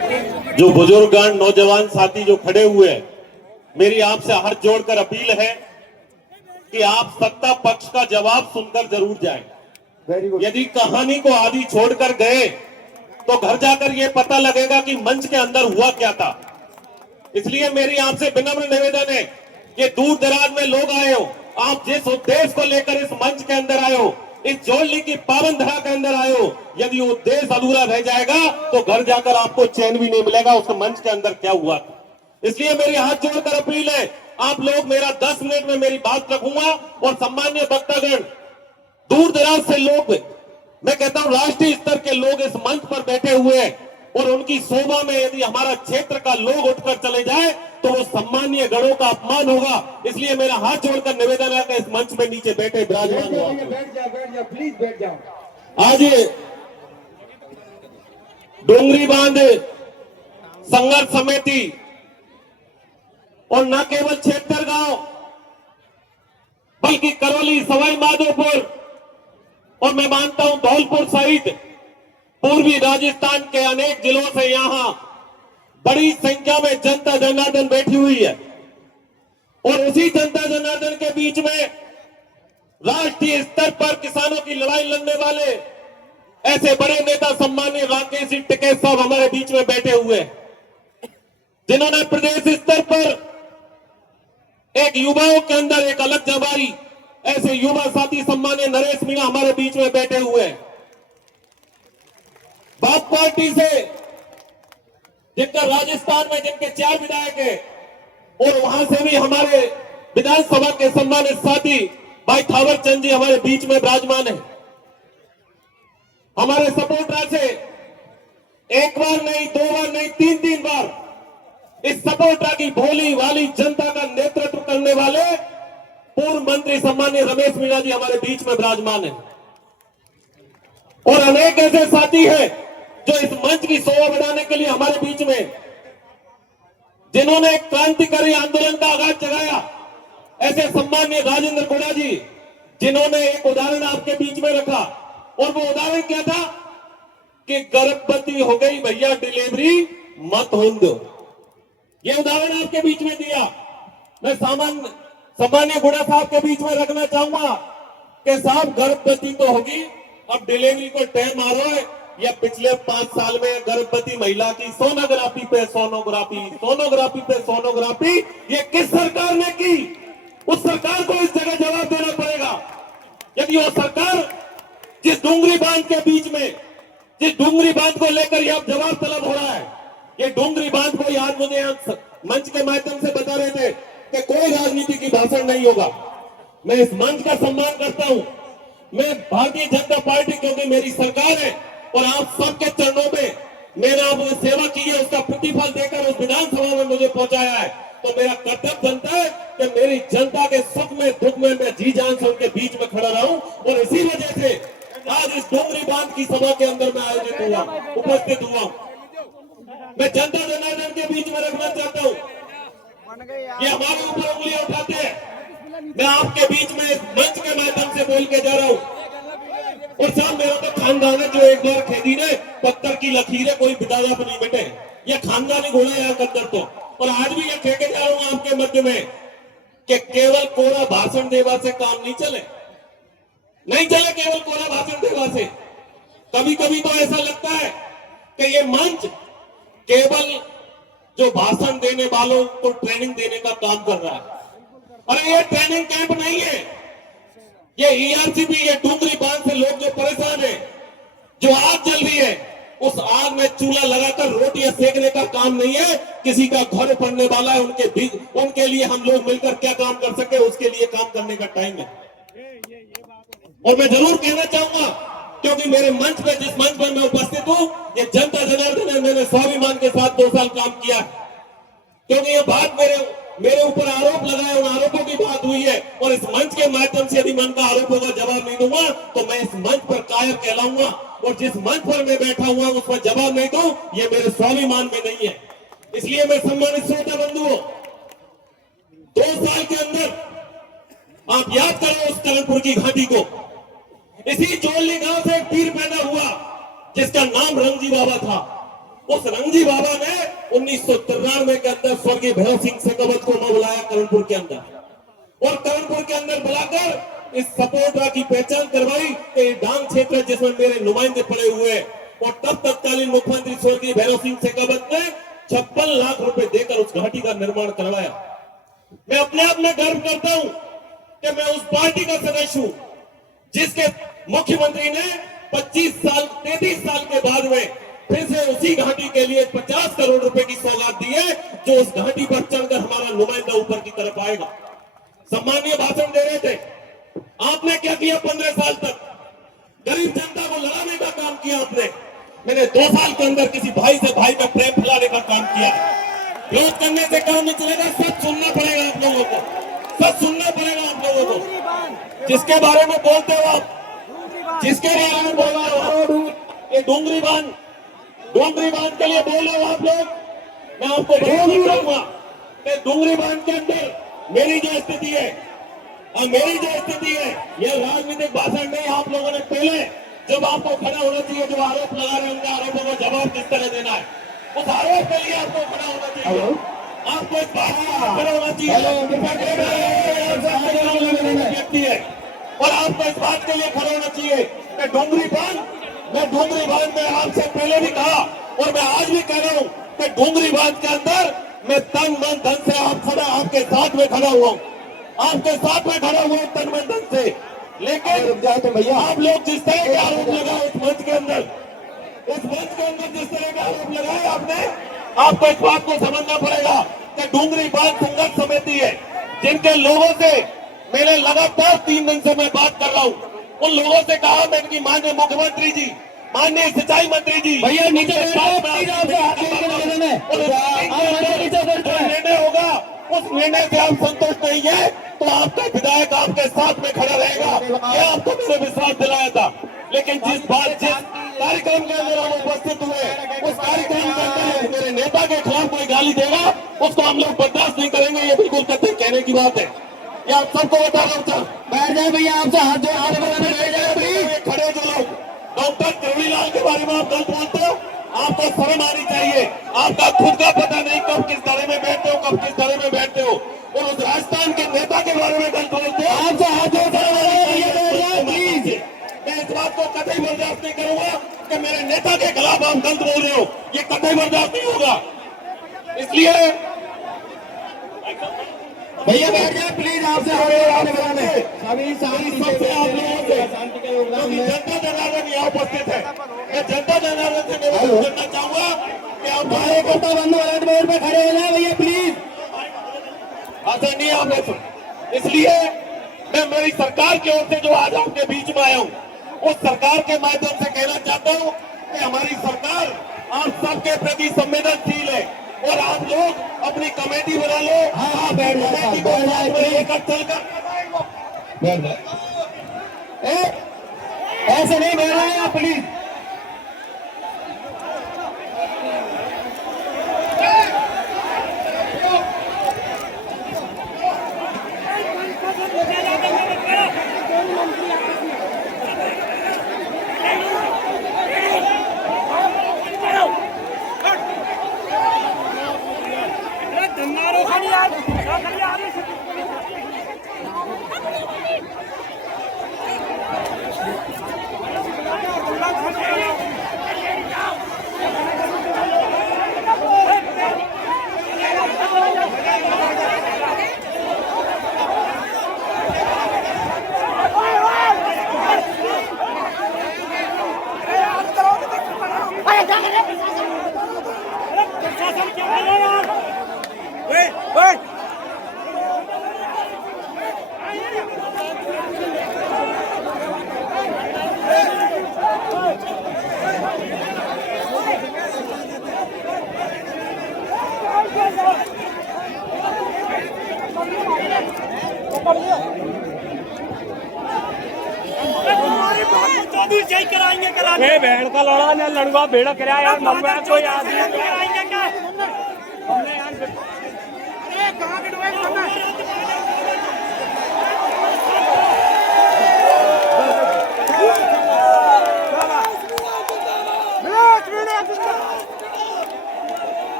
जो बुजुर्गगण नौजवान साथी जो खड़े हुए हैं, मेरी आपसे हाथ जोड़कर अपील है कि आप सत्ता पक्ष का जवाब सुनकर जरूर जाएं। यदि कहानी को आधी छोड़कर गए तो घर जाकर यह पता लगेगा कि मंच के अंदर हुआ क्या था। इसलिए मेरी आपसे विनम्र निवेदन है कि दूर दराज में लोग आए हो, आप जिस उद्देश्य को लेकर इस मंच के अंदर आए हो, इस जोड़ने की पावन धरा के अंदर आए हो, यदि उद्देश्य अधूरा रह जाएगा तो घर जाकर आपको चैन भी नहीं मिलेगा उस मंच के अंदर क्या हुआ था। इसलिए मेरी हाथ जोड़कर अपील है, आप लोग मेरा 10 मिनट में मेरी बात रखूंगा और सम्मान्य वक्तागण, दूर दराज से लोग, मैं कहता हूं राष्ट्रीय स्तर के लोग इस मंच पर बैठे हुए हैं और उनकी शोभा में यदि हमारा क्षेत्र का लोग उठकर चले जाए तो वो सम्मानीय गणों का अपमान होगा। इसलिए मेरा हाथ जोड़कर निवेदन है कि इस मंच में नीचे बैठे विराजमान हो। बैठ जाओ प्लीज बैठ जाओ। आज डोंगरी बांध संघर्ष समिति और न केवल क्षेत्र गांव बल्कि करौली, सवाई माधोपुर और मैं मानता हूं धौलपुर सहित पूर्वी राजस्थान के अनेक जिलों से यहां बड़ी संख्या में जनता जनार्दन बैठी हुई है और उसी जनता जनार्दन के बीच में राष्ट्रीय स्तर पर किसानों की लड़ाई लड़ने वाले ऐसे बड़े नेता सम्मानीय राकेश जी टिकैत साहब हमारे बीच में बैठे हुए हैं, जिन्होंने प्रदेश स्तर पर एक युवाओं के अंदर एक अलग जवाई, ऐसे युवा साथी सम्मानीय नरेश मीणा हमारे बीच में बैठे हुए हैं। बाप पार्टी से जिनका राजस्थान में जिनके 4 विधायक हैं और वहां से भी हमारे विधानसभा के सम्मानित साथी भाई थावर चंद जी हमारे बीच में विराजमान है। हमारे सपोर्टर से एक बार नहीं, 2 बार नहीं, 3 बार इस सपोर्टर की भोली वाली जनता का नेतृत्व करने वाले पूर्व मंत्री सम्मानीय रमेश मीणा जी हमारे बीच में विराजमान है और अनेक ऐसे साथी हैं जो इस मंच की शोभा बढ़ाने के लिए हमारे बीच में, जिन्होंने एक क्रांतिकारी आंदोलन का आगाज जगाया, ऐसे सम्मानीय राजेंद्र गुड़ा जी, जिन्होंने एक उदाहरण आपके बीच में रखा और वो उदाहरण क्या था कि गर्भवती हो गई भैया डिलीवरी मत होने दो। ये उदाहरण आपके बीच में दिया। मैं सम्मानीय गुड़ा साहब के बीच में रखना चाहूंगा कि साहब गर्भवती तो होगी, अब डिलीवरी को तय मारो है या पिछले 5 साल में गर्भवती महिला की सोनोग्राफी पे सोनोग्राफी ये किस सरकार ने की? उस सरकार को इस जगह जवाब देना पड़ेगा। यदि वो सरकार जिस डोंगरी बांध के बीच में, जिस डोंगरी बांध को लेकर यह जवाब तलब हो रहा है, ये डोंगरी बांध को आज मुझे मंच के माध्यम से बता रहे थे कि कोई राजनीति की भाषण नहीं होगा। मैं इस मंच का सम्मान करता हूं। मैं भारतीय जनता पार्टी, क्योंकि मेरी सरकार है और आप सबके चरणों में मैंने आपको सेवा की है, उसका प्रतिफल देकर उस विधानसभा में मुझे पहुंचाया है, तो मेरा कर्तव्य बनता है कि मेरी जनता के सुख में दुख में मैं जी जान से उनके बीच में खड़ा रहूं और इसी वजह से आज इस डोंगरी बांध की सभा के अंदर मैं आयोजित हुआ, उपस्थित हुआ। मैं जनता जनार्दन के बीच में रखना चाहता हूं, ये हमारे ऊपर उंगलियां उठाते हैं। मैं आपके बीच में मंच के माध्यम से बोल के जा रहा हूं और साहब मेरा तो खानदान है जो एक बार खेती ने पत्थर की लकीरें कोई बिताया तो नहीं बेटे, ये खानदानी घोड़ा है कत्तर तो। और आज भी ये कह के जा रहा हूं आपके मध्य में कि केवल कोरा भाषण देवा से काम नहीं चले, नहीं चले केवल कोरा भाषण देवा से। कभी कभी तो ऐसा लगता है कि ये मंच केवल जो भाषण देने वालों को ट्रेनिंग देने का काम कर रहा है। अरे ये ट्रेनिंग कैंप नहीं है, ये ईआरसीबी, ये डोंगरी बांध से लोग जो परेशान है, जो आग जल रही है, उस आग में चूल्हा लगाकर रोटियां सेकने का काम नहीं है। किसी का घर पड़ने वाला है, उनके लिए हम लोग मिलकर क्या काम कर सके उसके लिए काम करने का टाइम है। और मैं जरूर कहना चाहूंगा, क्योंकि मेरे मंच पे, जिस मंच पर मैं उपस्थित हूं, ये जनता जनार्दन है, मैंने स्वाभिमान के साथ 2 साल काम किया, क्योंकि ये बात मेरे ऊपर आरोप लगाए, उन आरोपों की बात हुई है और इस मंच के माध्यम से यदि मन का आरोपों का जवाब नहीं दूंगा तो मैं इस मंच पर कायर कहलाऊंगा और जिस मंच पर मैं बैठा हुआ उस पर जवाब नहीं दूं, ये मेरे स्वाभिमान में नहीं है। इसलिए मैं सम्मानित श्रोता बंधुओं, 2 साल के अंदर आप याद करो उस कानपुर की घाटी को, इसी जोली गांव से एक पीर पैदा हुआ जिसका नाम रंगजी बाबा था उस रंगजी बाबा ने 1993 के अंदर स्वर्गीय भैरव सिंह शेखावत को बुलाया करणपुर के अंदर, और करणपुर के अंदर बुलाकर इस सपोर्टरा की पहचान करवाई कि डांग क्षेत्र जिसमें मेरे नुमाइंदे पड़े हुए हैं, और तब तत्कालीन मुख्यमंत्री स्वर्गीय भैरव सिंह शेखावत ने 56 लाख रुपए देकर उस घाटी का निर्माण करवाया। मैं अपने आप में गर्व करता हूं कि मैं उस पार्टी का सदस्य हूं जिसके मुख्यमंत्री ने 33 साल के बाद में फिर से उसी घाटी के लिए 50 करोड़ रुपए की सौगात दी है, जो उस घाटी पर चढ़कर हमारा नुमाइंदा ऊपर की तरफ आएगा। सम्मानीय भाषण दे रहे थे, आपने क्या किया 15 साल तक? गरीब जनता को लड़ाने का काम किया आपने। मैंने 2 साल के अंदर किसी भाई से भाई में प्रेम फैलाने का काम किया। विरोध करने से काम नहीं चलेगा, सच सुनना पड़ेगा आप लोगों को, सच सुनना पड़ेगा आप लोगों को। जिसके बारे में बोलते हो आप, जिसके बारे में बोल रहे हो, ये डोंगरी बांध के लिए बोल रहे हो आप लोग। मैं आपको बताना चाहूंगा कि डोंगरी बांध के अंदर मेरी जो स्थिति है और मेरी जो स्थिति है, यह राजनीतिक भाषण नहीं। आप लोगों ने पहले जब आपको खड़ा होना चाहिए, जो आरोप लगा रहे हैं उनके आरोपों को जवाब किस तरह देना है, उस आरोप के लिए आपको खड़ा होना चाहिए। आपको इस बात में खड़ा होना चाहिए व्यक्ति है, और आपको इस बात के लिए खड़ा होना चाहिए कि डोंगरी बांध में आपसे पहले भी कहा और मैं आज भी कह रहा हूं कि डोंगरी बांध के अंदर मैं तन मन धन से आपके साथ में खड़ा हुआ हूं, आपके साथ में खड़ा हुआ तन मन धन से। लेकिन भैया आप लोग जिस तरह के आरोप लगाए इस मंच के अंदर जिस तरह के आरोप लगाए आपने, आपको इस बात को समझना पड़ेगा कि डोंगरी बांध संघर्ष समिति है, जिनके लोगों से मैंने लगातार 3 दिन से मैं बात कर रहा हूं। उन लोगों से कहा मैंने कि माननीय मुख्यमंत्री जी, माननीय सिंचाई मंत्री जी, भैया नीचे निर्णय होगा, उस निर्णय से आप संतुष्ट नहीं है तो आपका विधायक आपके साथ में खड़ा रहेगा, यह आपको मैंने विश्वास दिलाया था। लेकिन जिस कार्यक्रम के अंदर हम उपस्थित हुए, उस कार्यक्रम के अंदर मेरे नेता के खिलाफ कोई गाली देगा, उसको हम लोग बर्दाश्त नहीं करेंगे। ये बिल्कुल कतई कहने की बात है, ये आप सबको बता रहा हूँ। बैठ जाए भैया, आपसे हाथ खड़े जो लोग डॉक्टर देवीलाल के बारे में आप गलत बोलते हो, आपको शर्म आनी चाहिए। आपका खुद का पता नहीं कब किस तरह में बैठते हो, कब किस तरह में बैठते हो, और उस राजस्थान के नेता के बारे में गलत बोलते हो। आपसे हाथ मैं इस बात को कतई बर्दाश्त नहीं करूंगा कि मेरे नेता के खिलाफ आप गलत बोल रहे हो, ये कतई बर्दाश्त नहीं होगा। इसलिए भैया बैठ जाए प्लीज, आपसे सबसे आप लोगों से जनता जनार्दन यहाँ उपस्थित है, मैं जनता जनार्दन से निवेदन करना चाहूंगा कि आप कार्यकर्ता बंधु अलर्ट मोड पे खड़े हो जाए भैया प्लीज। ऐसा नहीं आप, इसलिए मैं मेरी सरकार की ओर से जो आज आपके बीच में आया हूँ, उस सरकार के माध्यम से कहना चाहता हूँ कि हमारी सरकार आप सबके प्रति संवेदनशील है, और आप लोग अपनी कमेटी बना लो। हाँ बैठ ऐसे नहीं बैठ रहे हैं आप प्लीज। भेड़ का लड़ा ने लड़वा भेड़ कराया यार, कोई आदमी